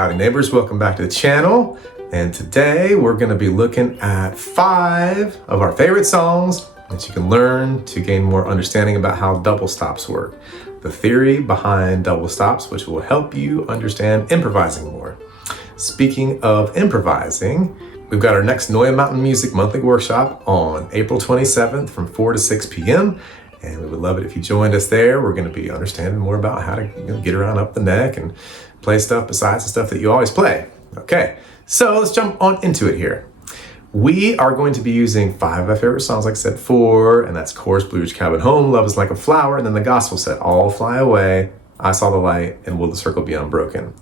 Howdy neighbors, welcome back to the channel. And today we're going to be looking at 5 of our favorite songs that you can learn to gain more understanding about how double stops work. The theory behind double stops, which will help you understand improvising more. Speaking of improvising, we've got our next Noya Mountain Music monthly workshop on April 27th from 4 to 6 p.m. And we would love it if you joined us there. We're going to be understanding more about how to get around up the neck and play stuff besides the stuff that you always play. Okay, so let's jump on into it here. We are going to be using 5 of my favorite songs, like I said, 4, and that's Chorus, Blue Ridge Cabin Home, Love is Like a Flower, and then the gospel set, All Fly Away, I Saw the Light, and Will the Circle Be Unbroken.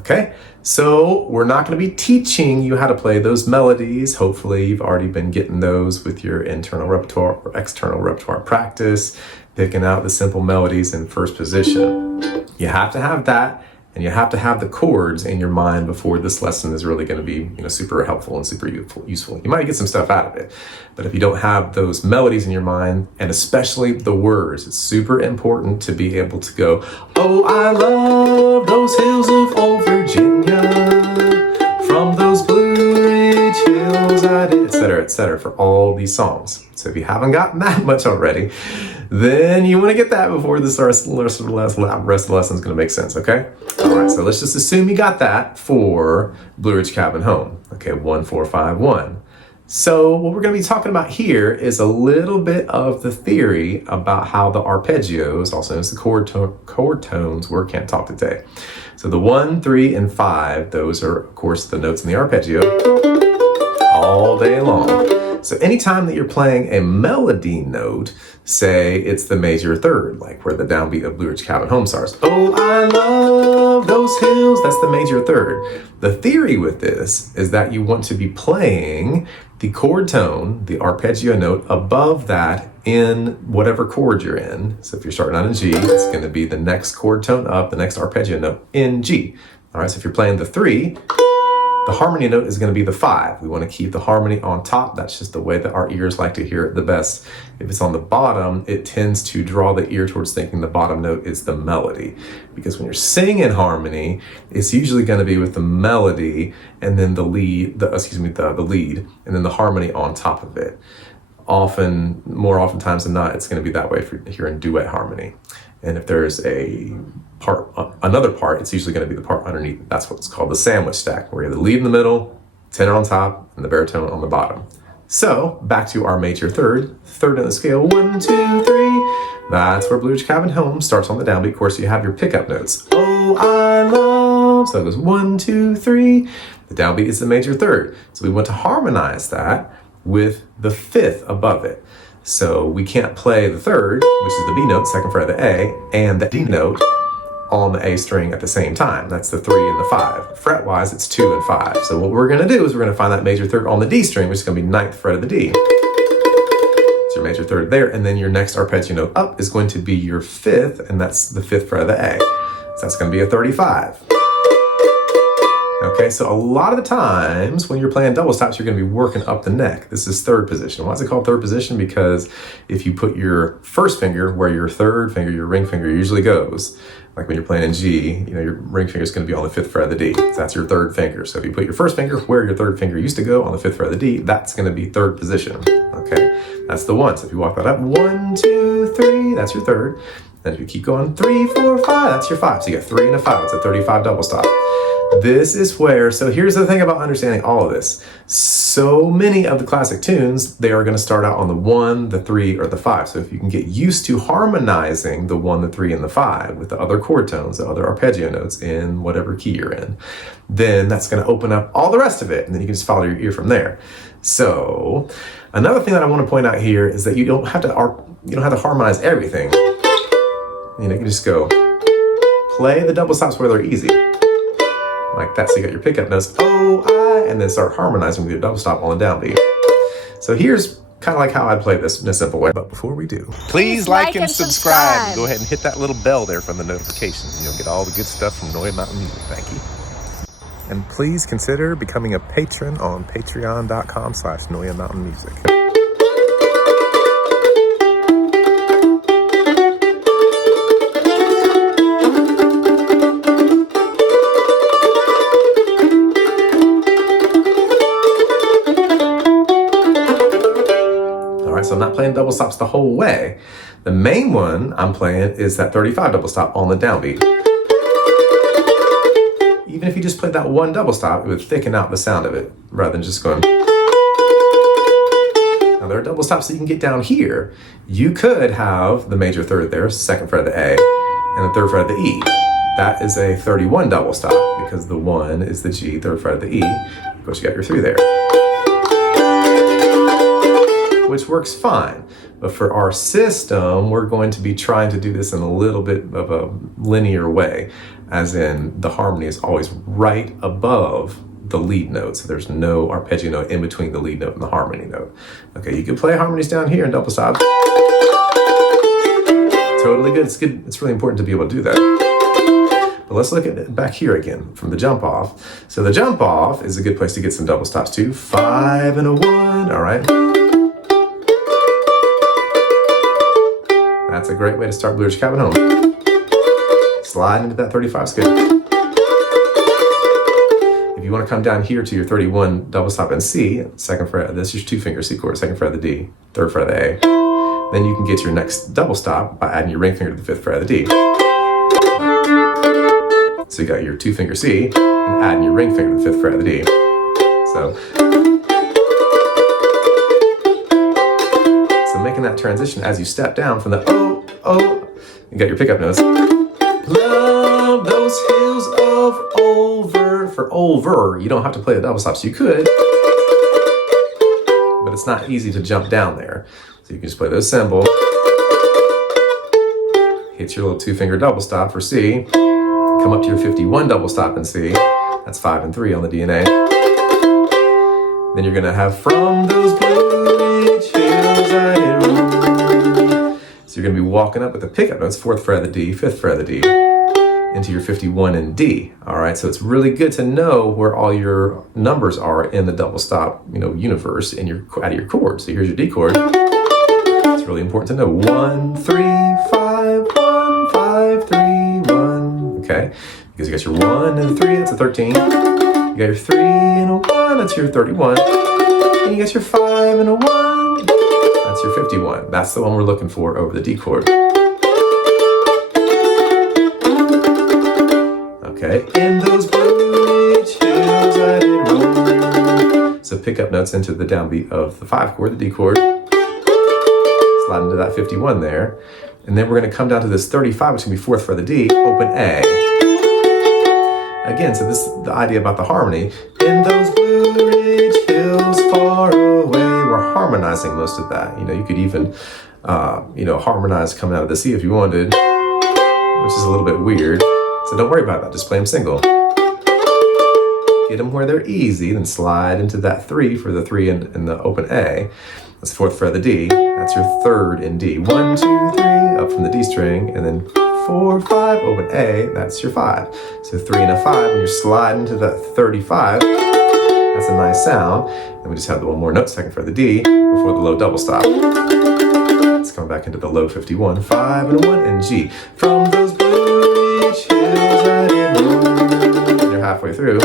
Okay, so we're not going to be teaching you how to play those melodies. Hopefully you've already been getting those with your internal repertoire or external repertoire practice, picking out the simple melodies in first position. You have to have that, and you have to have the chords in your mind before this lesson is really going to be super helpful and super useful. You might get some stuff out of it, but if you don't have those melodies in your mind, and especially the words, it's super important to be able to go, oh, I love those hills of old Virginia, from those Blue Ridge hills I did, etc., for all these songs. So if you haven't gotten that much already, then you want to get that before the rest of the lesson is going to make sense, okay? All right, so let's just assume you got that for Blue Ridge Cabin Home. Okay, 1, 4, 5, 1. So what we're going to be talking about here is a little bit of the theory about how the arpeggios, also known as the chord tones, work. Can't talk today. So the 1, 3, and 5, those are, of course, the notes in the arpeggio all day long. So anytime that you're playing a melody note, say it's the major third, like where the downbeat of Blue Ridge Cabin Home starts. Oh, I love those hills. That's the major third. The theory with this is that you want to be playing the chord tone, the arpeggio note, above that in whatever chord you're in. So if you're starting on a G, it's going to be the next chord tone up, the next arpeggio note in G. All right, so if you're playing the 3, the harmony note is going to be the 5. We want to keep the harmony on top. That's just the way that our ears like to hear it the best. If it's on the bottom, it tends to draw the ear towards thinking the bottom note is the melody. Because when you're singing in harmony, it's usually going to be with the melody and then the lead, the lead, and then the harmony on top of it. More oftentimes than not, it's going to be that way if you're hearing duet harmony. And if there's another part, it's usually going to be the part underneath. That's what's called the sandwich stack, where you have the lead in the middle, tenor on top, and the baritone on the bottom. So back to our major third in the scale, 1, 2, 3. That's where Blue Ridge Cabin Home starts on the downbeat. Of course, you have your pickup notes. Oh, I love. So it goes 1, 2, 3. The downbeat is the major third. So we want to harmonize that with the 5th above it. So we can't play the 3rd, which is the B note, 2nd fret of the A, and the D note on the A string at the same time. That's the 3 and the 5. Fret-wise, it's 2 and 5. So what we're going to do is we're going to find that major 3rd on the D string, which is going to be 9th fret of the D. It's your major 3rd there, and then your next arpeggio note up is going to be your 5th, and that's the 5th fret of the A. So that's going to be a 35. Okay, so a lot of the times when you're playing double stops, you're going to be working up the neck. This is 3rd position. Why is it called 3rd position? Because if you put your first finger where your 3rd finger, your ring finger usually goes, like when you're playing in G, your ring finger is going to be on the 5th fret of the D. So that's your 3rd finger. So if you put your first finger where your 3rd finger used to go on the 5th fret of the D, that's going to be 3rd position. Okay, that's the 1. So if you walk that up, 1, 2, 3, that's your 3rd. Then if you keep going, 3, 4, 5, that's your 5. So you got 3 and a 5. It's a 35 double stop. This is where, so here's the thing about understanding all of this. So many of the classic tunes, they are going to start out on the 1, the 3, or the 5. So if you can get used to harmonizing the 1, the 3, and the 5 with the other chord tones, the other arpeggio notes in whatever key you're in, then that's going to open up all the rest of it, and then you can just follow your ear from there. So another thing that I want to point out here is that you don't have to harmonize everything. You can just go play the double stops where they're easy. Like that, so you got your pickup notes, oh, I, and then start harmonizing with your double stop on the downbeat. So here's kind of like how I play this in a simple way. But before we do, please like and subscribe. Go ahead and hit that little bell there from the notifications, and you'll get all the good stuff from Noya Mountain Music. Thank you. And please consider becoming a patron on patreon.com/Noya Mountain Music. playing double stops the whole way. The main one I'm playing is that 35 double stop on the downbeat. Even if you just played that one double stop, it would thicken out the sound of it rather than just going. Now there are double stops that you can get down here. You could have the major third there, second fret of the A, and the third fret of the E. That is a 31 double stop because the 1 is the G, third fret of the E. Of course, you got your 3 there, which works fine. But for our system, we're going to be trying to do this in a little bit of a linear way, as in the harmony is always right above the lead note. So there's no arpeggio note in between the lead note and the harmony note. Okay, you can play harmonies down here in double stops. Totally good. It's good. It's really important to be able to do that. But let's look at it back here again from the jump off. So the jump off is a good place to get some double stops too. 5 and a 1, all right? That's a great way to start Blue Ridge Cabin Home. Slide into that 35 skip. If you want to come down here to your 31 double stop in C, second fret, this is your 2-finger C chord, second fret of the D, third fret of the A. Then you can get your next double stop by adding your ring finger to the 5th fret of the D. So you got your 2-finger C and adding your ring finger to the 5th fret of the D. So making that transition as you step down from the oh, you got your pickup notes. Love those hills of over. For over, you don't have to play the double stops. You could, but it's not easy to jump down there. So you can just play those cymbals, hit your little 2-finger double stop for C, come up to your 51 double stop in C. That's 5 and 3 on the D and A. Then you're gonna have from those Blue Ridge hills I did roam. So you're gonna be walking up with the pickup notes, 4th fret of the D, 5th fret of the D, into your 51 in D. All right, so it's really good to know where all your numbers are in the double stop, universe in your out of your chords. So here's your D chord. It's really important to know 1, 3, 5, 1, 5, 3, 1. Okay, because you got your 1 and 3, that's a 13. You got your 3 and a 1, that's your 31. And you got your 5 and a 1, that's your 51. That's the one we're looking for over the D chord. Okay, in those Blue Ridge hills I did roam. So pick up notes into the downbeat of the 5 chord, the D chord. Slide into that 51 there. And then we're going to come down to this 35, which is going to be 4th fret of the D, open A. Again, so this is the idea about the harmony. In those Blue Ridge hills far away, we're harmonizing most of that. You could even, harmonize coming out of the C if you wanted, which is a little bit weird. So don't worry about that, just play them single. Get them where they're easy, then slide into that 3 for the 3 in the open A. That's the 4th fret of the D, that's your 3rd in D. 1, 2, 3, up from the D string, and then 4, 5, open A, that's your 5. So 3 and a 5, when you're sliding to that 35, that's a nice sound. Then we just have the one more note, 2nd fret of the D, before the low double stop. Let's come back into the low 51, 5 and a 1, and G. From those Blue Ridge hills I did roam. And you're halfway through.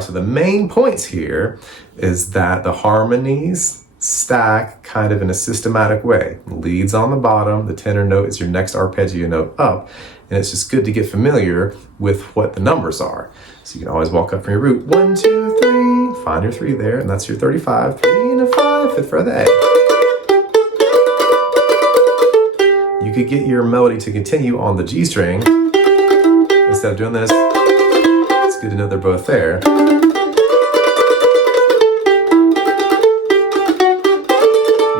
So the main points here is that the harmonies stack kind of in a systematic way. Leads on the bottom, the tenor note is your next arpeggio note up, and it's just good to get familiar with what the numbers are. So you can always walk up from your root, 1, 2, 3, find your 3 there, and that's your 35, 3 and a 5, 5th fret of the A. You could get your melody to continue on the G string. Instead of doing this, it's good to know they're both there.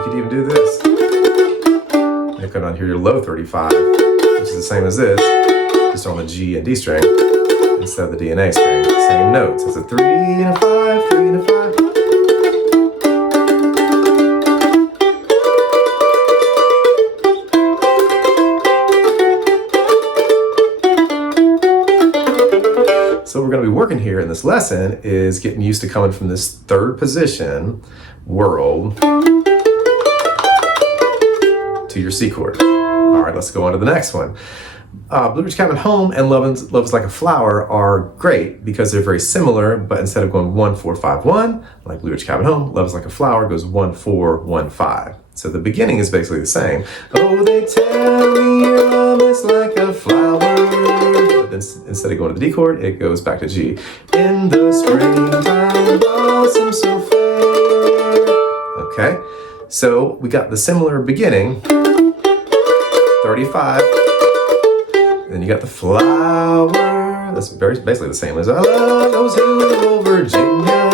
Even do this. You come down here, your low 35, which is the same as this, just on the G and D string instead of the D and A string. Same notes. It's a 3 and a 5, 3 and a 5. So what we're going to be working here in this lesson is getting used to coming from this 3rd position world to your C chord. All right, let's go on to the next one. Bluegrass Cabin Home and Love is Like a Flower are great because they're very similar, but instead of going 1, 4, 5, 1, like Bluegrass Cabin Home, Love is Like a Flower goes 1, 4, 1, 5. So the beginning is basically the same. Oh, they tell me your love is like a flower. But then instead of going to the D chord, it goes back to G. In the springtime, blossom so fair. Okay, so we got the similar beginning, 35. Then you got the flower. That's basically the same as I love those hills of Virginia.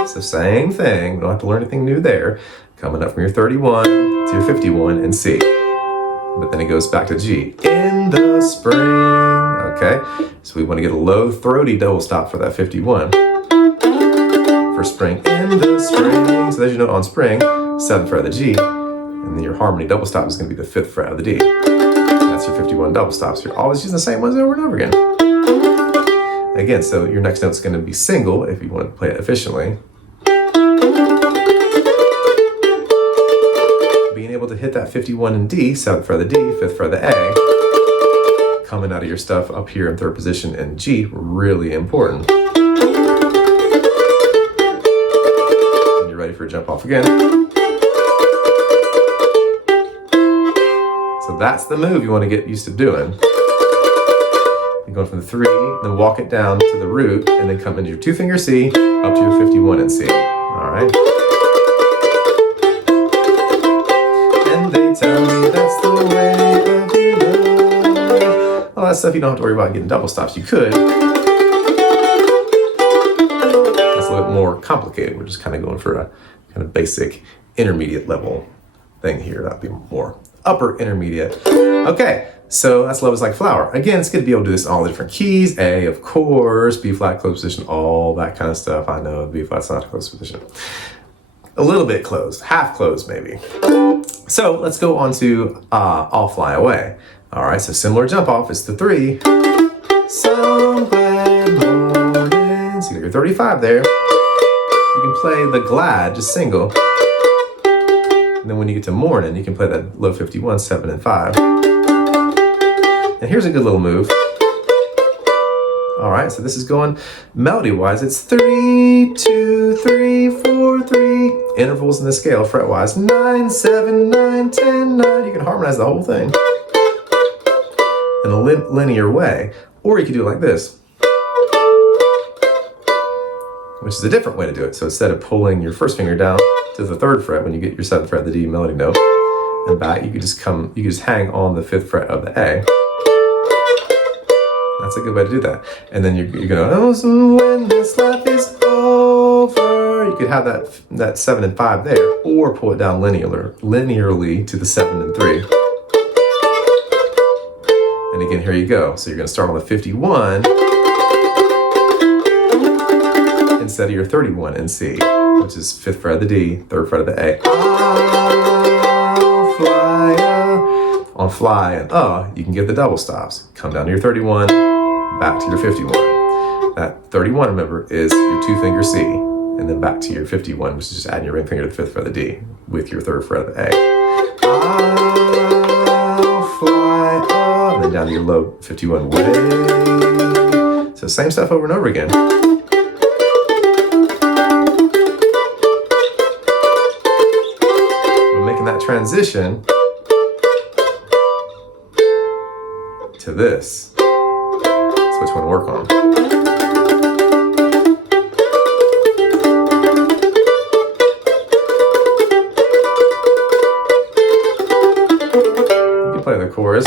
It's the same thing. We don't have to learn anything new there. Coming up from your 31 to your 51 in C. But then it goes back to G. In the spring. Okay, so we want to get a low throaty double stop for that 51. For spring, in the spring. So there's your note on spring, 7th fret of the G. And then your harmony double stop is going to be the 5th fret of the D. That's your 51 double stops. You're always using the same ones over and over again. Again, so your next note's going to be single if you want to play it efficiently. Being able to hit that 51 in D, 7th fret of the D, 5th fret of the A, coming out of your stuff up here in 3rd position in G, really important. And you're ready for a jump off again. So that's the move you want to get used to doing. You're going from the 3, then walk it down to the root, and then come into your 2-finger C, up to your 51 in C. All right? And they tell me that's the way of your love. All that stuff you don't have to worry about getting double stops. You could. That's a little bit more complicated. We're just kind of going for a kind of basic intermediate level thing here. That'd be more upper intermediate. Okay, so that's Love is Like Flower. Again, it's good to be able to do this in all the different keys. A, of course, B flat, closed position, all that kind of stuff. I know B flat's not a closed position. A little bit closed, half closed maybe. So let's go on to I'll Fly Away. All right, so similar jump off is the 3. Some glad morning. So you got your 35 there. You can play the glad, just single. And then when you get to morning, you can play that low 51, 7, and 5. And here's a good little move. All right, so this is going melody-wise. It's 3, 2, 3, 4, 3. Intervals in the scale, fret-wise. 9, 7, 9, 10, 9. You can harmonize the whole thing in a linear way. Or you could do it like this, which is a different way to do it. So instead of pulling your first finger down to the 3rd fret when you get your 7th fret of the D melody note and back, you could just hang on the 5th fret of the A. That's a good way to do that. And then you're gonna, oh, so when this life is over, you could have that 7 and 5 there, or pull it down linearly to the 7 and 3. And again, here you go. So you're gonna start on the 51 instead of your 31 in C, which is 5th fret of the D, 3rd fret of the A. I'll fly on fly and you can get the double stops. Come down to your 31, back to your 51. That 31, remember, is your 2-finger C, and then back to your 51, which is just adding your ring finger to the 5th fret of the D with your 3rd fret of the A. I'll fly and then down to your low 51 way. So same stuff over and over again. That transition to this. That's what you want to work on. You can play the chorus.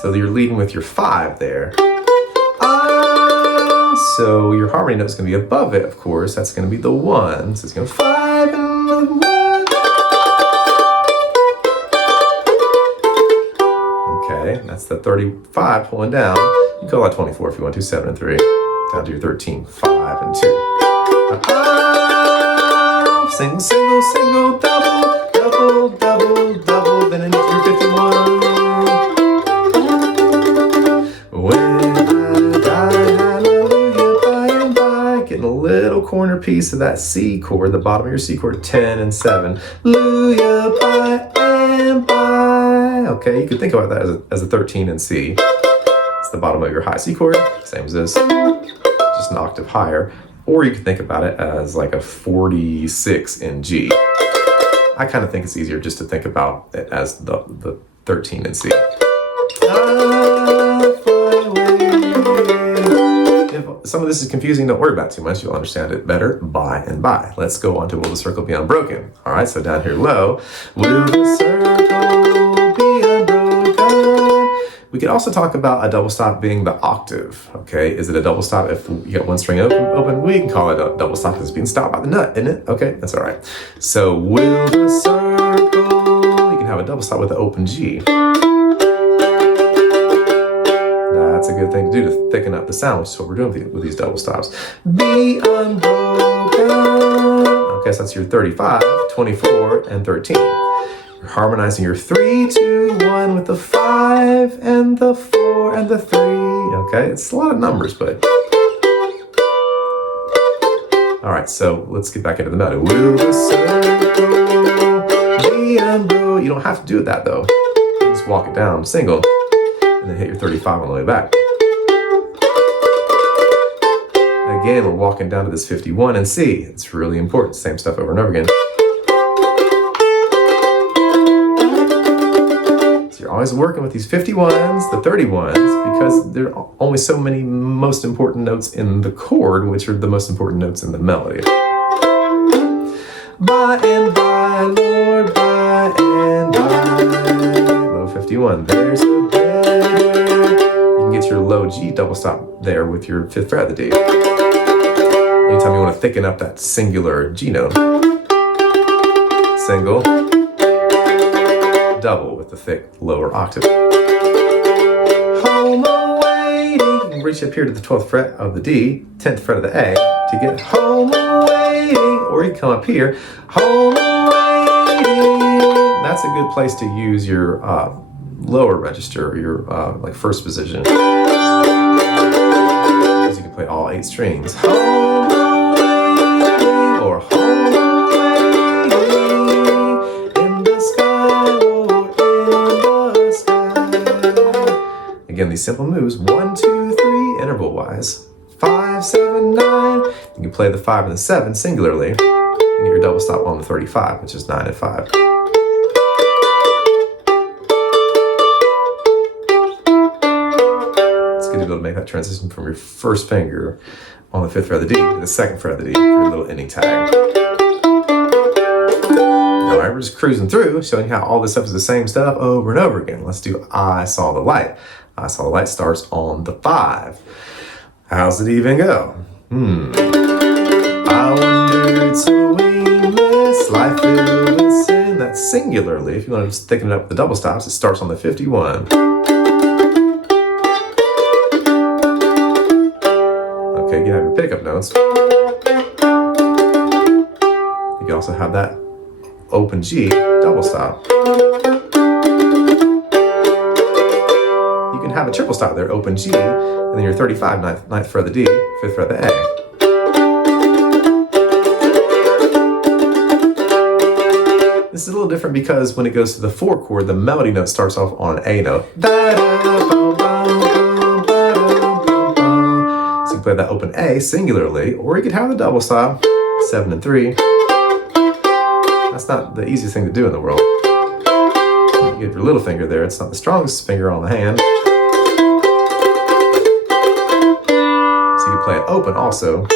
So you're leading with your 5 there. So your harmony note is going to be above it, of course. That's going to be the 1. So it's going to 5 and the 1. Okay, that's the 35 pulling down. You can call that 24 if you want to, 7 and 3. Down to your 13, 5 and 2. Single, single, single, double, double, double, double. Then into your 51. When I die, hallelujah, by and by. Getting a little corner piece of that C chord, the bottom of your C chord, 10 and 7. Hallelujah, by and by. Okay, you could think about that as a 13 in C. It's the bottom of your high C chord, same as this, just an octave higher. Or you could think about it as like a 46 in G. I kind of think it's easier just to think about it as the 13 in C. If some of this is confusing, don't worry about it too much. You'll understand it better by and by. Let's go on to Will the Circle Be Unbroken? All right, so down here low, will the circle be unbroken? We could also talk about a double stop being the octave, okay? Is it a double stop if you got one string open? We can call it a double stop because it's being stopped by the nut, isn't it? Okay, that's all right. So will the circle, you can have a double stop with the open G. That's a good thing to do to thicken up the sound, which is what we're doing with these double stops. Be unbroken. Okay, so that's your 35, 24, and 13. You're harmonizing your 3, 2, 1 with the 5, and the 4, and the 3. Okay, it's a lot of numbers, but... All right, so let's get back into the melody. Will the circle be unbroken? You don't have to do that, though. You just walk it down single, and then hit your 35 on the way back. Again, we're walking down to this 51 in C. It's really important. Same stuff over and over again. So you're always working with these 51s, the 31s, because there are only so many most important notes in the chord, which are the most important notes in the melody. By and by, Lord, by and by. Low 51. There's a better. You can get your low G double stop there with your 5th fret of the D. Anytime you want to thicken up that singular G note. Single, double with the thick lower octave. Home awaiting. You can reach up here to the 12th fret of the D, 10th fret of the A to get home awaiting. Or you can come up here, home awaiting. That's a good place to use your lower register, your like first position. Because you can play all 8 strings. Home awaiting, or home awaiting, in the sky, Lord, in the sky. Again, these simple moves, 1, 2, 3, interval wise. 5, 7, 9. You can play the 5 and the 7 singularly, and get your double stop on the 35, which is 9 and 5. To be able to make that transition from your first finger on the 5th fret of the D to the 2nd fret of the D for your little ending tag. Alright, we're just cruising through, showing how all this stuff is the same stuff over and over again. Let's do I Saw the Light. I Saw the Light starts on the 5. How's it even go? I wondered so aimless, life filled with sin. That's singularly. If you want to just thicken it up with the double stops, it starts on the 51. Okay, you can have your pickup notes. You can also have that open G double stop. You can have a triple stop there, open G, and then your 35, 9th fret of the D, 5th fret of the A. This is a little different because when it goes to the 4 chord, the melody note starts off on an A note. So you can play that open A singularly, or you could have the double stop, 7 and 3. That's not the easiest thing to do in the world. You get your little finger there, it's not the strongest finger on the hand. So you can play it open also.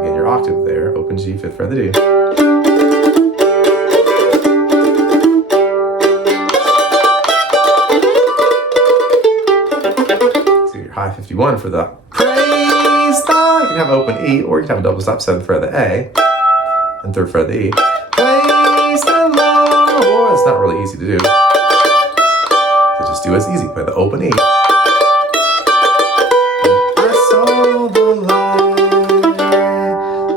Again, your octave there, open G, 5th fret of the D. So your high 51 for the praise the. You can have open E, or you can have a double stop, 7th fret of the A, and 3rd fret of the E. Praise the Lord. It's not really easy to do. So just do as easy. Play the open E. I saw the light.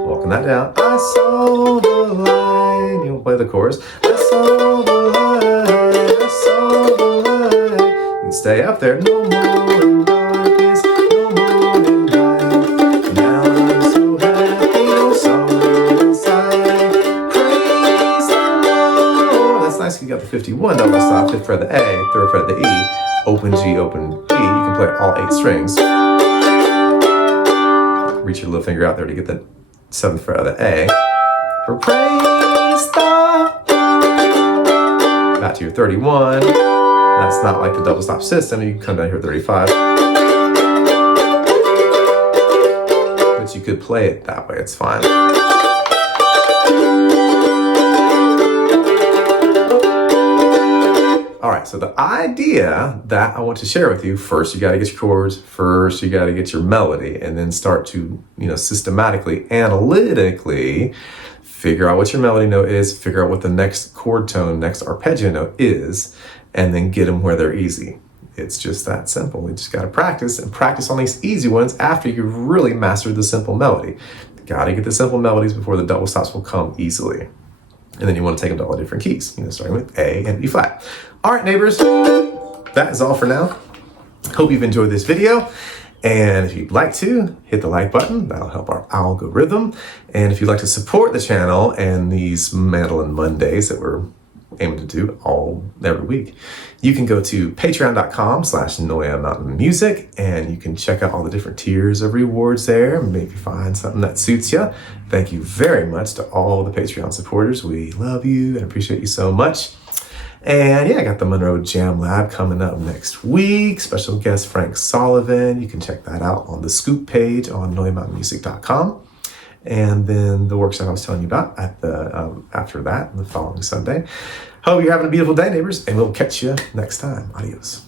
Walking that down. I saw the light. You won't play the chorus. I saw the light. I saw the light. You can stay up there. No more in darkness. No more in night. Now I'm so happy. No sorrow inside. the 51 double stop, 5th fret of the A, 3rd fret of the E, open G, open D. You can play all 8 strings. Reach your little finger out there to get the 7th fret of the A. For praise the. Back to your 31. That's not like the double stop system. You can come down here 35. But you could play it that way, it's fine. All right, so the idea that I want to share with you, first you got to get your chords, first you got to get your melody, and then start to, systematically, analytically figure out what your melody note is, figure out what the next chord tone, next arpeggio note is, and then get them where they're easy. It's just that simple. We just got to practice and practice on these easy ones after you've really mastered the simple melody. Got to get the simple melodies before the double stops will come easily. And then you want to take them to all different keys, starting with A and B flat. All right, neighbors, that is all for now. Hope you've enjoyed this video. And if you'd like to, hit the like button. That'll help our algorithm. And if you'd like to support the channel and these Mandolin Mondays that we're aiming to do every week, you can go to patreon.com/Noya Mountain Music, and you can check out all the different tiers of rewards there. Maybe find something that suits you. Thank you very much to all the Patreon supporters. We love you and appreciate you so much. And yeah, I got the Monroe Jam Lab coming up next week. Special guest Frank Sullivan. You can check that out on the Scoop page on NoyaMountainMusic.com. And then the workshop I was telling you about at the after that, the following Sunday. Hope you're having a beautiful day, neighbors, and we'll catch you next time. Adios.